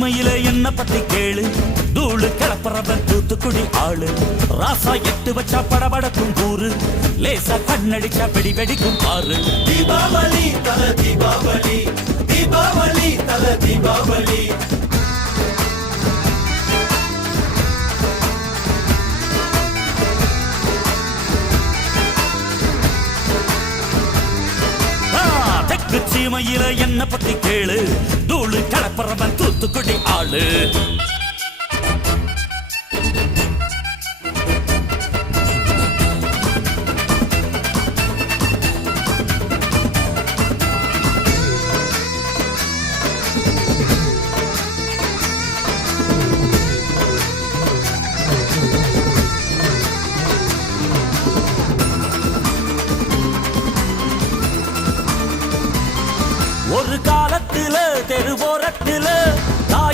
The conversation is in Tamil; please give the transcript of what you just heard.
மயில என்ன பத்தி கேளு, தூளு கிளப்புறவன் தூத்துக்குடி ஆளு. ராசா எட்டு வச்சா படபடக்கும் கூறு, லேசா கண்ணடிச்சா வெடி வெடிக்கும் பாரு. தீபாவளி தல தீபாவளி, தீபாவளி தல தீபாவளி. தெற்கு சீமையில என்ன பத்தி கேளு, தூளு கிளப்புறவன் தூத்துக்குடி ஆளு.